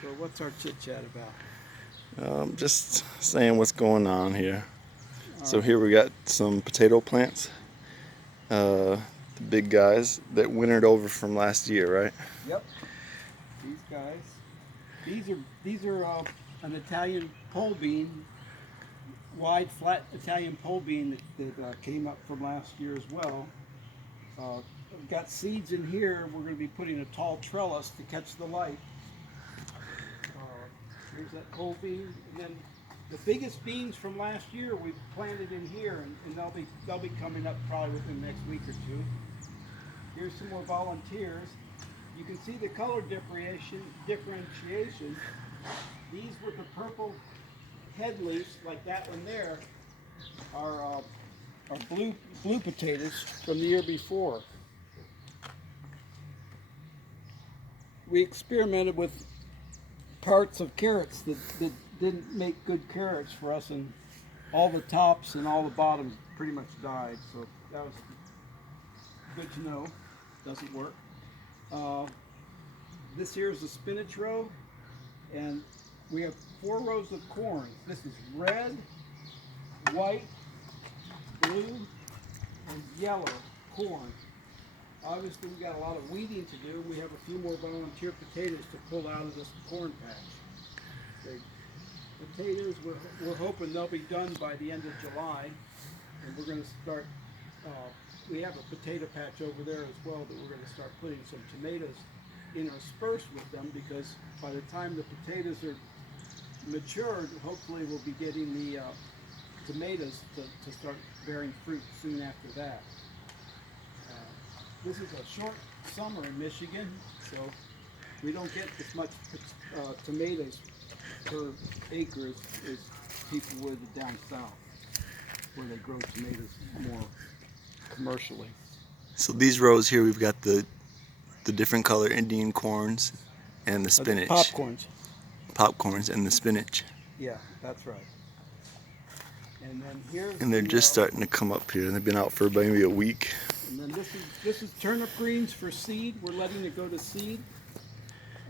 So what's our chit chat about? Just saying what's going on here. All So right. here we got some potato plants, the big guys that wintered over from last year, right? Yep. These guys. These are an Italian pole bean, wide flat Italian pole bean that came up from last year as well. We've got seeds in here. We're going to be putting a tall trellis to catch the light. Uh, Here's that pole bean, and then the biggest beans from last year we planted in here, and they'll be coming up probably within the next week or two. Here's some more volunteers. You can see the color differentiation. These with the purple head leaves, like that one there, are blue potatoes from the year before. We experimented with parts of carrots that didn't make good carrots for us, and all the tops and all the bottoms pretty much died. So that was good to know. Doesn't work. Uh, this here is the spinach row, and we have 4 rows of corn. This is red, white, blue, and yellow corn. Obviously, we got a lot of weeding to do. We have a few more volunteer potatoes to pull out of this corn patch. The potatoes, we're hoping they'll be done by the end of July, and we're going to start. We have a potato patch over there as well that we're going to start putting some tomatoes interspersed with them, because by the time the potatoes are matured, hopefully we'll be getting the tomatoes to start bearing fruit soon after that. This is a short summer in Michigan, so we don't get as much tomatoes per acre as people would down south, where they grow tomatoes more commercially. So these rows here, we've got the different color Indian corns and the spinach, Popcorns. popcorns and the spinach, Yeah, that's right. And then here's and they're just starting to come up here. They've been out for maybe a week. And then this is turnip greens for seed. We're letting it go to seed.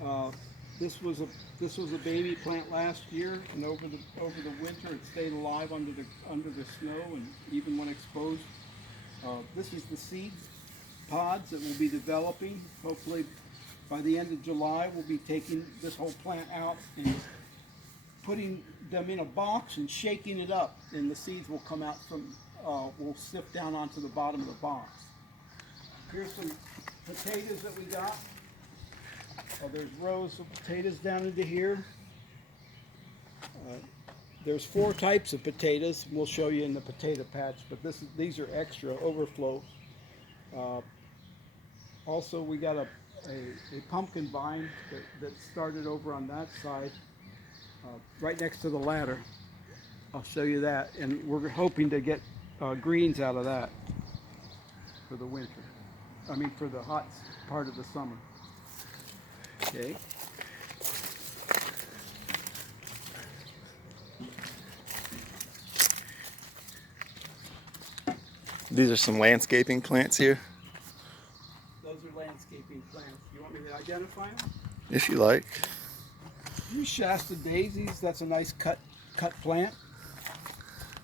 Uh, this was a baby plant last year, and over the winter it stayed alive under the snow, and even when exposed. This is the seed pods that we'll be developing. Hopefully by the end of July we'll be taking this whole plant out and putting them in a box and shaking it up, and the seeds will come out from will sift down onto the bottom of the box. Here's some potatoes that we got. There's rows of potatoes down into here. There's 4 types of potatoes. We'll show you in the potato patch, but these are extra overflow. Also, we got a pumpkin vine that started over on that side, right next to the ladder. I'll show you that, and we're hoping to get greens out of that for the winter. I mean, for the hot part of the summer. Okay. These are some landscaping plants here, Those are landscaping plants. You want me to identify them? if you like. These Shasta daisies. That's a nice cut plant.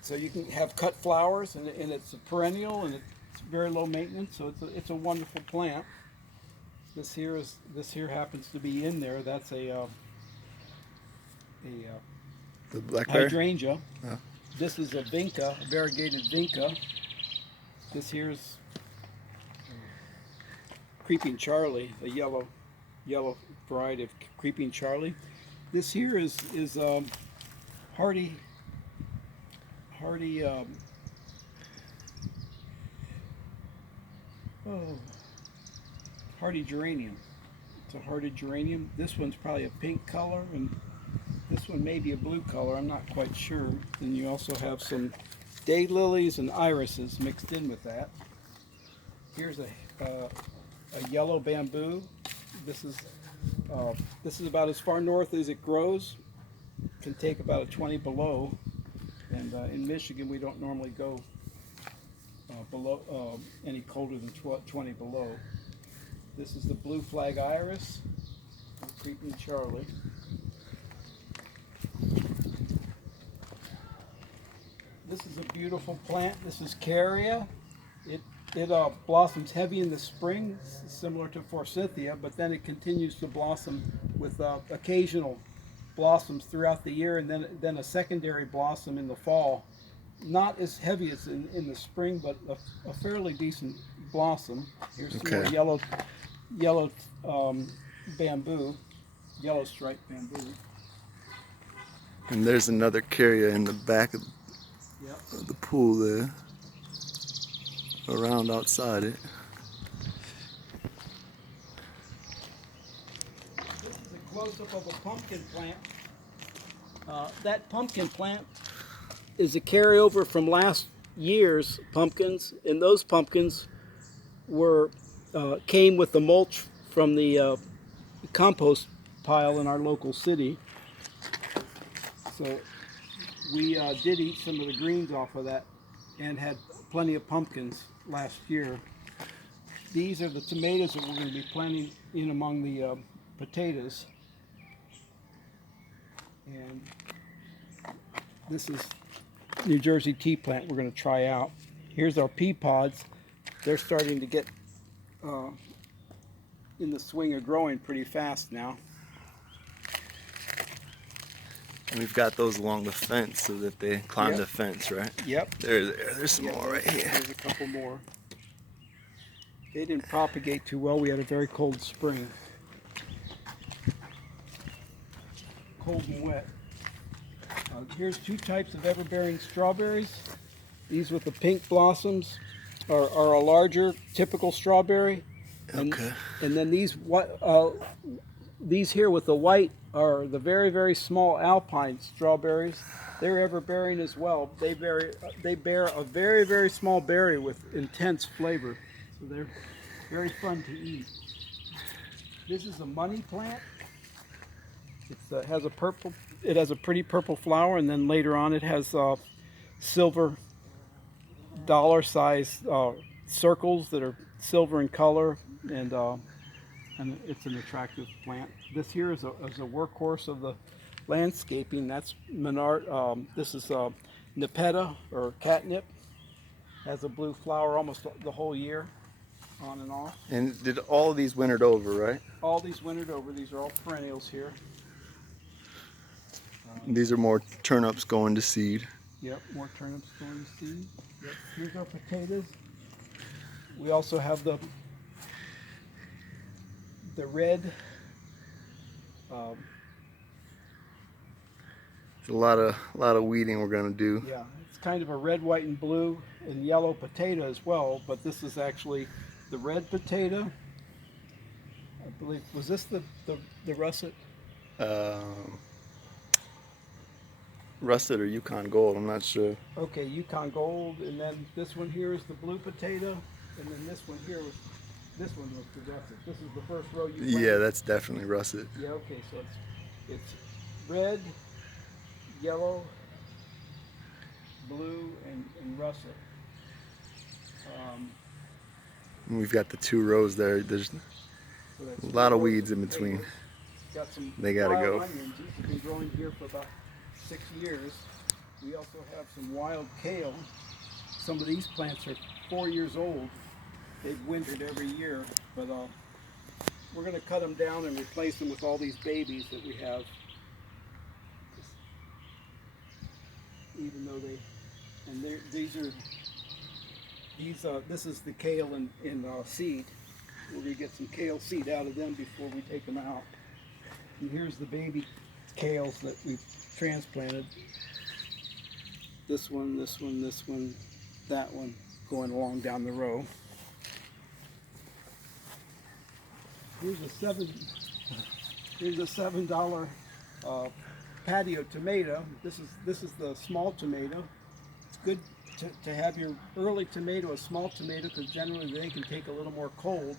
So you can have cut flowers, and it's a perennial, and it's very low maintenance. So it's a wonderful plant. This here happens to be in there. That's a The blackberry. hydrangea. Oh. This is a vinca, a variegated vinca. This here's Creeping Charlie, a yellow variety of Creeping Charlie. This here is hardy hardy geranium. It's a hardy geranium. This one's probably a pink color, and this one may be a blue color. I'm not quite sure. Then you also have some daylilies and irises mixed in with that. Here's a yellow bamboo. This is about as far north as it grows. Can take about a 20 below, and in Michigan we don't normally go below any colder than 20 below. This is the blue flag iris, Creeping Charlie. This is a beautiful plant. This is Caria. It blossoms heavy in the spring, similar to Forsythia, but then it continues to blossom with occasional blossoms throughout the year, and then a secondary blossom in the fall. Not as heavy as in the spring, but a fairly decent blossom. Here's some more Okay. yellow bamboo, yellow striped bamboo. And there's another carrier in the back of Yep. the pool there. Around outside it. This is a close-up of a pumpkin plant. That pumpkin plant is a carryover from last year's pumpkins, and those pumpkins came with the mulch from the compost pile in our local city. So we did eat some of the greens off of that and had plenty of pumpkins last year. These are the tomatoes that we're going to be planting in among the potatoes. And this is New Jersey tea plant we're going to try out. Here's our pea pods. They're starting to get in the swing of growing pretty fast now. And we've got those along the fence so that they climb Yep. the fence, right? Yep. There's some more right here. There's a couple more. They didn't propagate too well. We had a very cold spring. Cold and wet. Here's two types of ever-bearing strawberries. These with the pink blossoms are a larger typical strawberry. And, Okay. and then these here with the white are the very, very small alpine strawberries. They're ever-bearing as well. They bear a very, very small berry with intense flavor. So they're very fun to eat. This is a money plant. It has a pretty purple flower, and then later on it has silver dollar-sized circles that are silver in color, and it's an attractive plant. This here is a workhorse of the landscaping. That's Menard. This is Nepeta or catnip. Has a blue flower almost the whole year, on and off. And did all of these wintered over, right? All these wintered over. These are all perennials here. These are more turnips going to seed. Yep, more turnips going to seed. Yep. Here's our potatoes. We also have the red. It's a lot of weeding we're gonna do. Yeah, it's kind of a red, white, and blue and yellow potato as well. But this is actually the red potato. I believe, was this the russet? Russet or Yukon Gold, I'm not sure. Okay, Yukon Gold, and then this one here is the blue potato, and then this one was the russet. This is the first row you planted. Yeah, that's definitely russet. Yeah, okay, so it's red, yellow, blue, and russet. And we've got the 2 rows there. There's So that's a lot of 2 rows weeds in between. potatoes. Got some They gotta wild go. onions. These have been growing here for about 6 years. We also have some wild kale. Some of these plants are 4 years old. They've wintered every year, but we're going to cut them down and replace them with all these babies that we have. Even though this is the kale in seed. We're going to get some kale seed out of them before we take them out. And here's the baby kales that we've transplanted. This one, this one, this one, that one, going along down the row. Here's a $7 patio tomato. This is the small tomato. It's good to have your early tomato, a small tomato, because generally they can take a little more cold.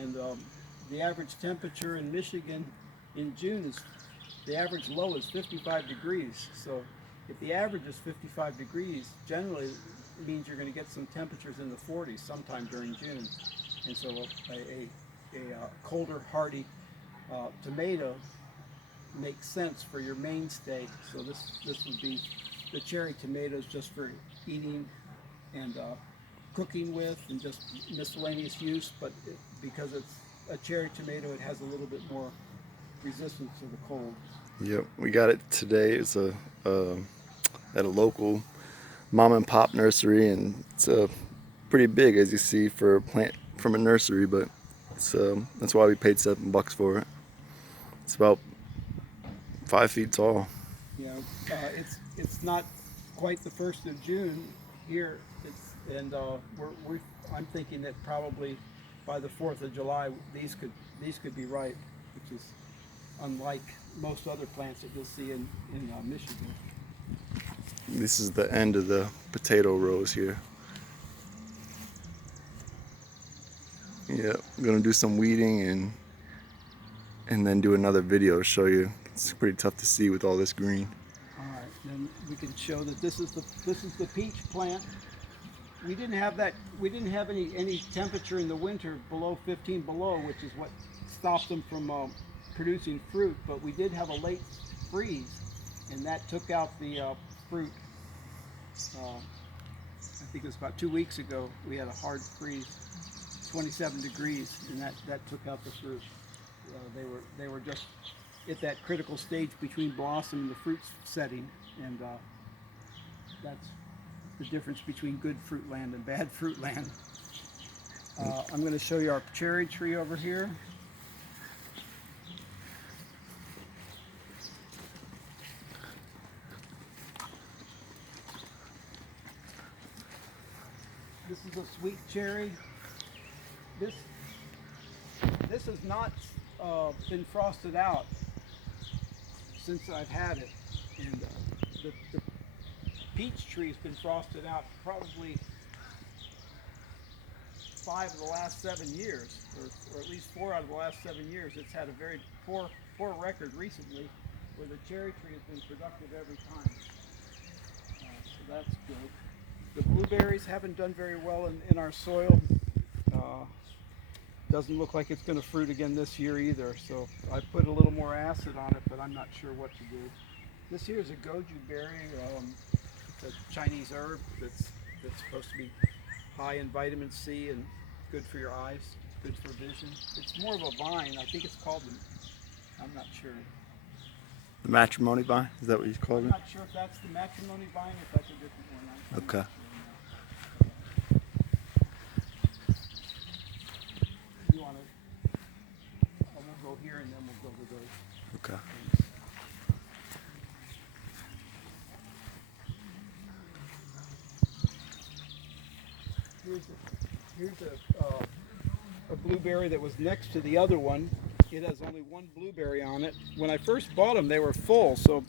And the average temperature in Michigan in June the average low is 55 degrees. So if the average is 55 degrees, generally it means you're going to get some temperatures in the 40s sometime during June. And so a colder, hardy tomato makes sense for your mainstay. So this would be the cherry tomatoes just for eating and cooking with and just miscellaneous use, but because it's a cherry tomato, it has a little bit more resistance to the cold. Yep, we got it today. It's at a local mom and pop nursery, and it's pretty big, as you see, for a plant from a nursery. But it's that's why we paid $7 for it. It's about 5 feet tall. You know, it's not quite the 1st of June here. I'm thinking that probably by the 4th of July these could be ripe, which is unlike most other plants that you'll see in Michigan. This is the end of the potato rows here. Yeah, I'm gonna do some weeding and then do another video to show you. It's pretty tough to see with all this green. All right, then we can show that this is the peach plant. We didn't have any temperature in the winter below 15 below, which is what stops them from producing fruit. But we did have a late freeze, and that took out the fruit. I think it was about 2 weeks ago. We had a hard freeze, 27 degrees, and that took out the fruit. They were just at that critical stage between blossom and the fruit setting, and that's the difference between good fruit land and bad fruit land. I'm going to show you our cherry tree over here. This is a sweet cherry. This has not been frosted out since I've had it, and the peach tree has been frosted out probably 5 of the last 7 years, or at least 4 out of the last 7 years. It's had a very poor record recently, where the cherry tree has been productive every time. So that's good. The blueberries haven't done very well in our soil. Doesn't look like it's going to fruit again this year either, so I put a little more acid on it, but I'm not sure what to do. This here is a goju berry. It's a Chinese herb that's supposed to be high in vitamin C and good for your eyes, good for vision. It's more of a vine. I think it's called I'm not sure. The matrimony vine? Is that what you call it? I'm not sure if that's the matrimony vine or if that's a different one. Okay. You want to? We'll go here and then we'll go to those. Okay. Here's a blueberry that was next to the other one. It has only one blueberry on it. When I first bought them, they were full, so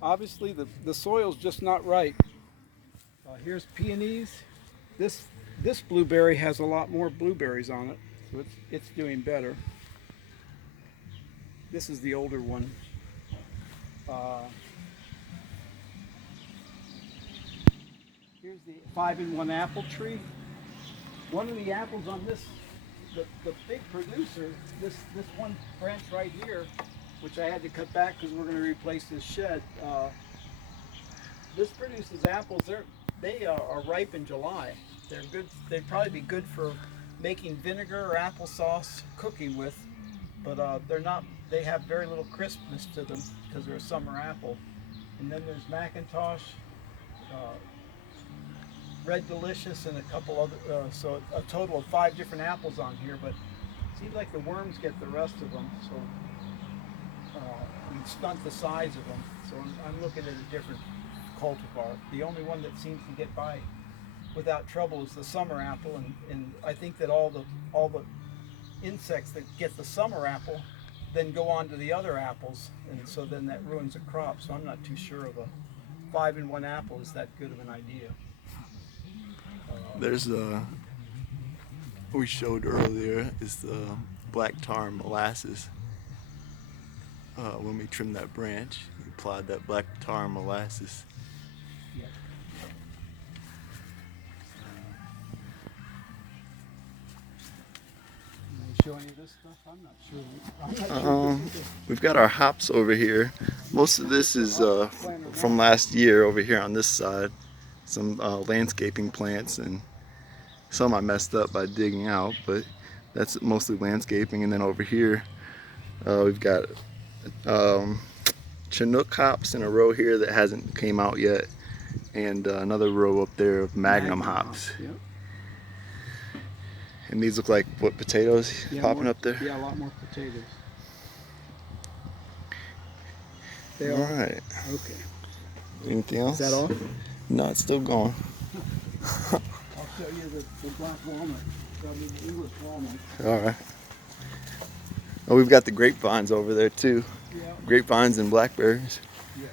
obviously the soil's just not right. Here's peonies. This blueberry has a lot more blueberries on it, so it's doing better. This is the older one. Here's the 5-in-1 apple tree. One of the apples on this, the big producer, this one branch right here, which I had to cut back because we're going to replace this shed. This produces apples. They are ripe in July. They're good. They'd probably be good for making vinegar or applesauce, cooking with, but they're not. They have very little crispness to them because they're a summer apple. And then there's Macintosh, Red Delicious, and a couple other. So a total of 5 different apples on here, but it seems like the worms get the rest of them. So we stunt the size of them. So I'm looking at a different cultivar. The only one that seems to get by without trouble is the summer apple, and I think that all the insects that get the summer apple then go on to the other apples, and so then that ruins the crop. So I'm not too sure of a 5-in-1 apple is that good of an idea. There's we showed earlier is the black tar and molasses. When we trimmed that branch, we applied that black tar and molasses. Yeah. show any of this stuff? I'm not sure. I'm not sure. We've got our hops over here. Most of this is from last year over here on this side. Some landscaping plants, and some I messed up by digging out, but that's mostly landscaping. And then over here we've got Chinook hops in a row here that hasn't came out yet, and another row up there of Magnum hops. Yep. And these look like what, potatoes popping more, up there? Yeah, a lot more potatoes. All right. Okay. Anything else? Is that all? No, it's still going. I'll show you the black walnut. The English walnut. All right. Oh, we've got the grapevines over there too. Yeah. Grapevines and blackberries. Yeah.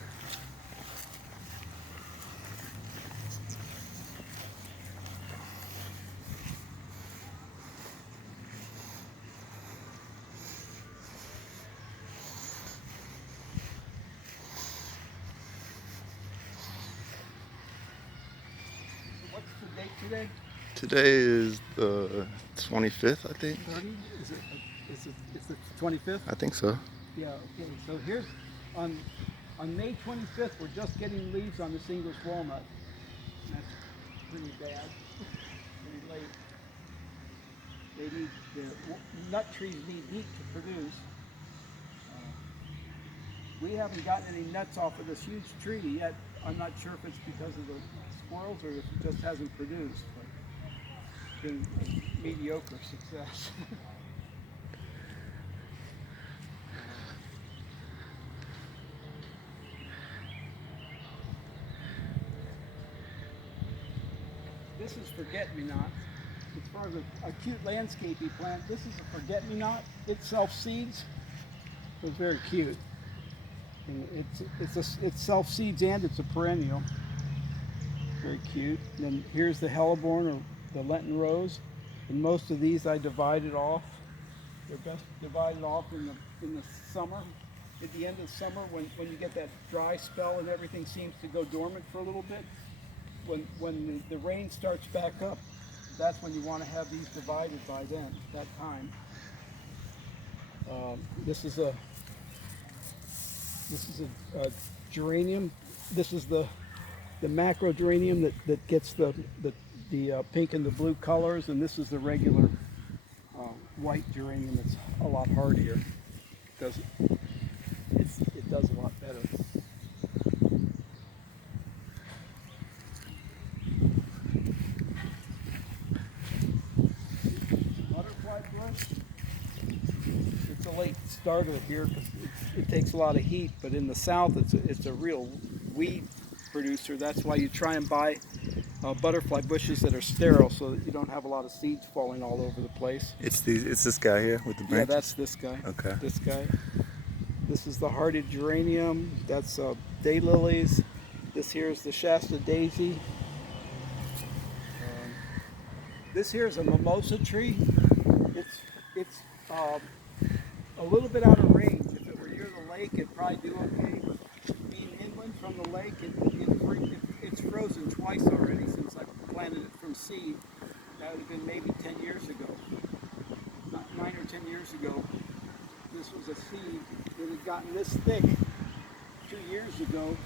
What's the date today? Today is the 25th, I think. 30? It's the 25th? I think so. Yeah, okay. So here's on May 25th, we're just getting leaves on this English walnut. And that's pretty bad, pretty late. The nut trees need heat to produce. We haven't gotten any nuts off of this huge tree yet. I'm not sure if it's because of the squirrels or if it just hasn't produced. But it's been a mediocre success. This is forget-me-not. As far as a cute landscaping plant, this is a forget-me-not. It self-seeds. It's very cute. And it self-seeds and it's a perennial. Very cute. And then here's the hellebore or the Lenten rose. And most of these I divided off. They're best divided off in the summer. At the end of summer, when you get that dry spell and everything seems to go dormant for a little bit. When the rain starts back up, that's when you want to have these divided by then, that time. This is a geranium. This is the macro geranium that gets the pink and the blue colors, and this is the regular white geranium that's a lot hardier. It does a lot better. Butterfly bush. It's a late starter here because it takes a lot of heat, but in the south it's a real weed producer. That's why you try and buy butterfly bushes that are sterile so that you don't have a lot of seeds falling all over the place. It's this guy here with the branches? Yeah, that's this guy. Okay. This guy. This is the hardy geranium. That's daylilies. This here is the Shasta daisy. This here is a mimosa tree. It's a little bit out of range. If it were near the lake, it'd probably do okay. But being inland from the lake, it's frozen twice already since I planted it from seed. That would have been maybe 10 years ago. 9 or 10 years ago. This was a seed that had gotten this thick 2 years ago,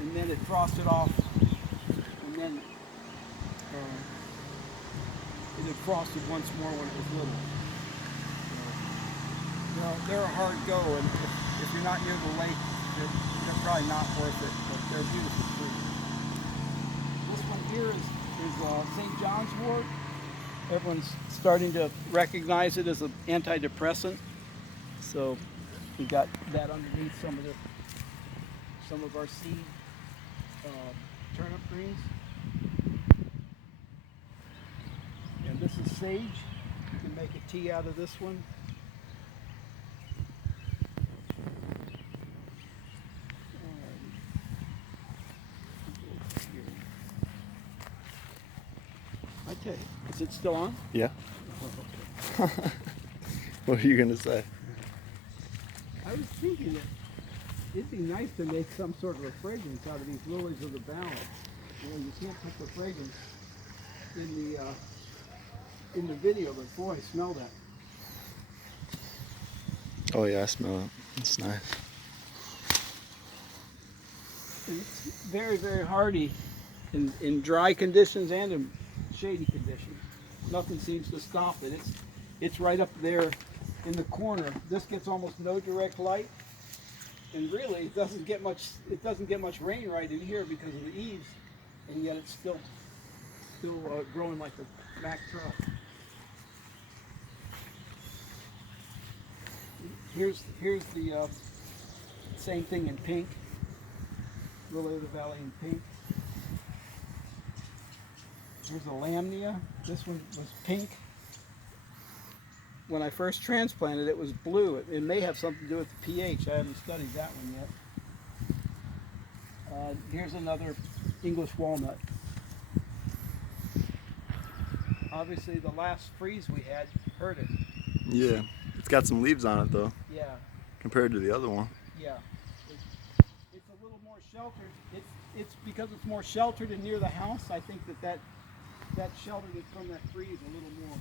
and then it frosted off, and then it had frosted once more when it was little. They're a hard go, and if you're not near the lake, they're probably not worth it, but they're beautiful trees. This one here is St. John's wort. Everyone's starting to recognize it as an antidepressant. So we got that underneath some of our seed turnip greens. And this is sage. You can make a tea out of this one. I tell you, is it still on? Yeah. Oh, okay. What are you gonna say? I was thinking that it'd be nice to make some sort of a fragrance out of these lilies of the valley. You can't put the fragrance in the video, but boy, smell that. Oh yeah, I smell it. It's nice. And it's very, very hardy in dry conditions and in shady conditions. Nothing seems to stop it. It's right up there in the corner. This gets almost no direct light, and really it doesn't get much. It doesn't get much rain right in here because of the eaves, and yet it's still growing like a Mack truck. Here's the same thing in pink. Lily of the Valley in pink. Here's a Lamnia. This one was pink. When I first transplanted, it was blue. It may have something to do with the pH. I haven't studied that one yet. Here's another English walnut. Obviously, the last freeze we had hurt it. Yeah, it's got some leaves on it though, Yeah, compared to the other one. yeah. It's a little more sheltered. It's because it's more sheltered and near the house. I think that sheltered it from that freeze a little more.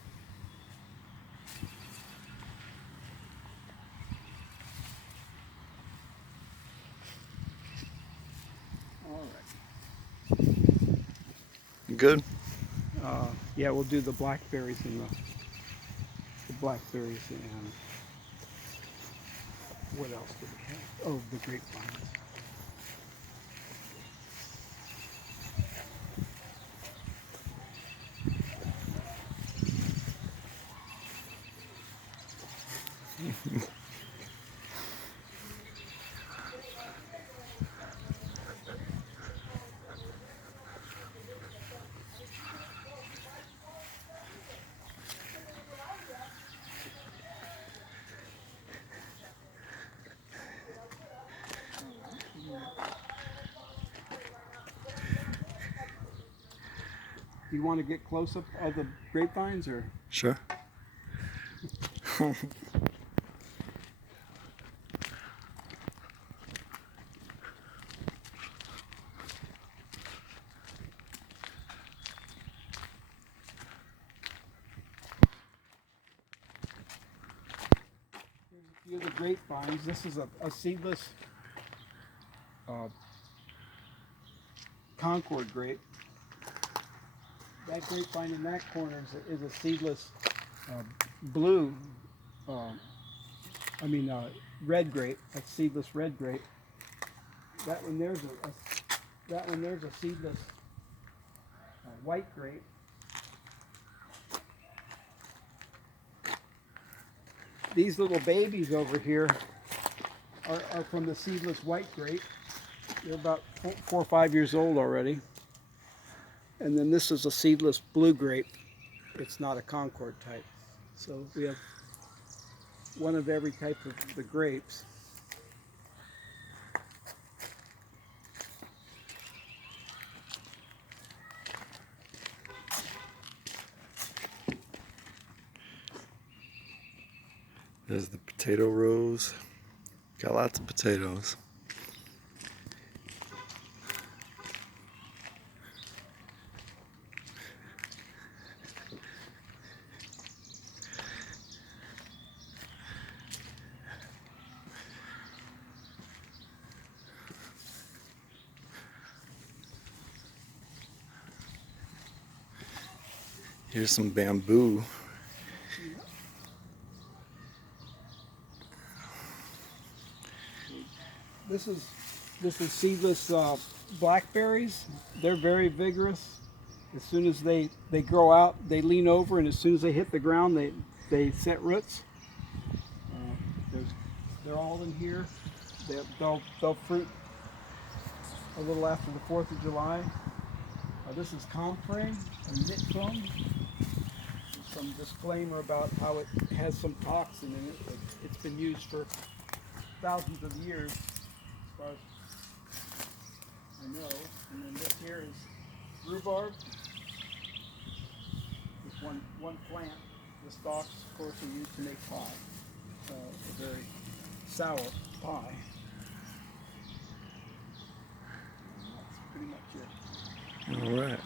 All right. Good. Yeah, we'll do the blackberries and the blackberries and what else do we have? Oh, the grapevines. You want to get close up of the grapevines, or? Sure. Here's a few of the grapevines. This is a seedless Concord grape. That grapevine in that corner is a seedless blue, red grape. That's seedless red grape. That one there's a seedless white grape. These little babies over here are from the seedless white grape. They're about 4 or 5 years old already. And then this is a seedless blue grape. It's not a Concord type. So we have one of every type of the grapes. There's the potato rose. Got lots of potatoes. Here's some bamboo. This is seedless blackberries. They're very vigorous. As soon as they grow out, they lean over, and as soon as they hit the ground, they set roots. They're all in here. They'll fruit a little after the 4th of July. This is comfrey, a knit plum. Some disclaimer about how it has some toxin in it, but it's been used for thousands of years, as far as I know. And then this here is rhubarb. Just one plant. The stalks, of course, are used to make pie. It's a very sour pie. And that's pretty much it. All right.